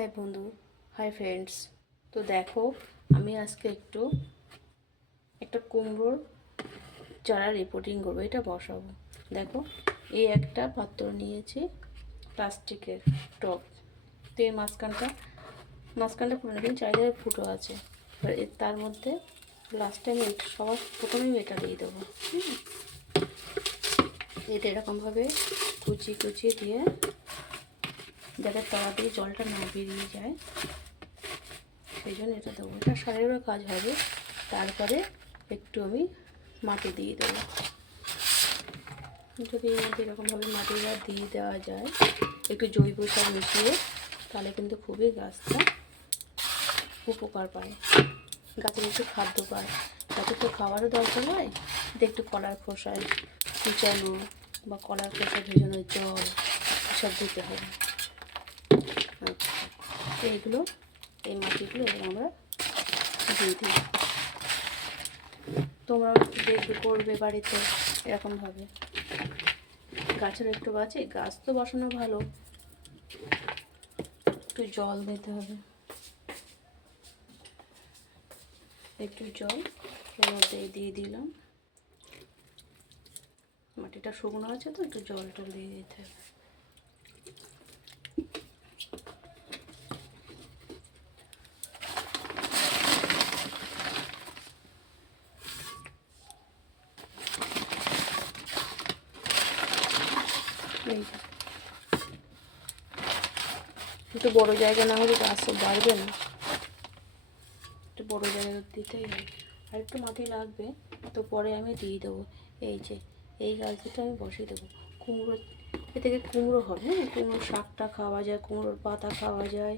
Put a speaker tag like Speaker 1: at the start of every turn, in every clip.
Speaker 1: High বন্ধু, hi friends তো দেখো, আমি আজকে একটু, একটা কুমড়োর চারা রিপোর্টিং করব, এটা বসাবো। দেখো, এই একটা পাত্র নিয়েছি প্লাস্টিকের টপ তো এই মাঝখানটা মাঝখানটা পুরো কিন্তু চারিদিকে ফুটো আছে। এবার তার মধ্যে লাস্টে আমি সবার প্রথমেই এটা দিয়ে দেবো। হুম। এটা এরকমভাবে কুচি কুচি দিয়ে যাতে তাড়াতাড়ি জলটা না বেরিয়ে যায়। সেই জন্য এটা দেবো। এটা সারেরও কাজ হবে। তারপরে একটু আমি মাটি দিয়ে দেবো। যদি এরকমভাবে মাটিটা দিয়ে দেওয়া যায়, একটু জৈব সার মিশিয়ে, তাহলে কিন্তু খুবই গাছটা উপকার পায়। গাছের একটু খাদ্য পায়। গাছের তো খাবারও দরকার হয় একটু কলার খোসায় কুচানো বা কলার খোসা ভেজানোর জল, এসব দিতে হবে। তো এইগুলো এই মাটিগুলো এবার আমরা দিয়ে দিই। তোমরাও একটু দেখবে, করবে বাড়িতে এরকমভাবে গাছের একটু বাঁচে, গাছ তো বসানো ভালো। একটু জল দিতে হবে। একটু জল, এর মধ্যে দিয়ে দিলাম। মাটিটা শুকনো আছে তো, একটু জল টল দিয়ে দিতে হবে এই যে। একটু বড় জায়গা না হলে গাছ তো বাড়বে না। একটু বড় জায়গা দিতেই হবে। আর একটু মাটি লাগবে, তো পরে আমি দিয়ে দেবো। এই যে, এই গাছ গাছটা আমি বসিয়ে দেবো। কুমড়ো, এ থেকে কুমড়ো হবে হ্যাঁ? কুমড়োর শাকটা খাওয়া যায়, কুমড়োর পাতা খাওয়া যায়।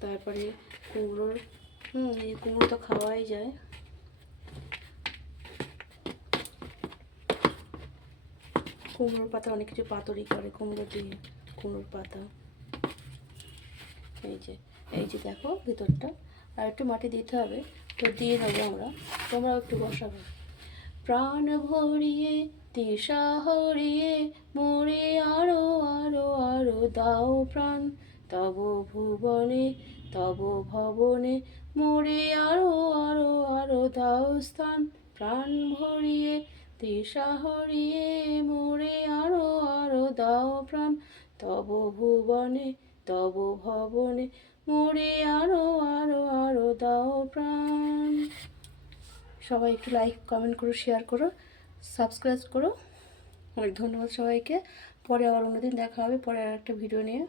Speaker 1: তারপরে কুমড়োর, হুম, এই কুমড়ো তো খাওয়াই যায়। কুমড়োর পাতা, অনেক কিছু পাতরি করে, কুমড়ো দিয়ে কুমড়োর পাতা। এই যে এই যে দেখো ভিতরটা। আর একটু মাটি দিতে হবে, তো দিয়ে দেবো আমরা। তোমরাও একটু বসাবে। প্রাণ ভরিয়ে, দিশা হরিয়ে, মোরে আরও আরও আরও দাও প্রাণ। তব ভুবনে, তব ভবনে, মোরে আরও আরও আরও দাও স্থান। প্রাণ ভরিয়ে হরিয়ে মোরে আরও আরও দাও প্রাণ। তব ভুবনে, তব ভবনে মোরে আরও আরও আরও দাও প্রাণ। সবাই একটু লাইক কমেন্ট করো শেয়ার করো সাবস্ক্রাইব করো। অনেক ধন্যবাদ সবাইকে। পরে আবার অন্যদিন দেখা হবে, পরে আর একটা ভিডিও নিয়ে।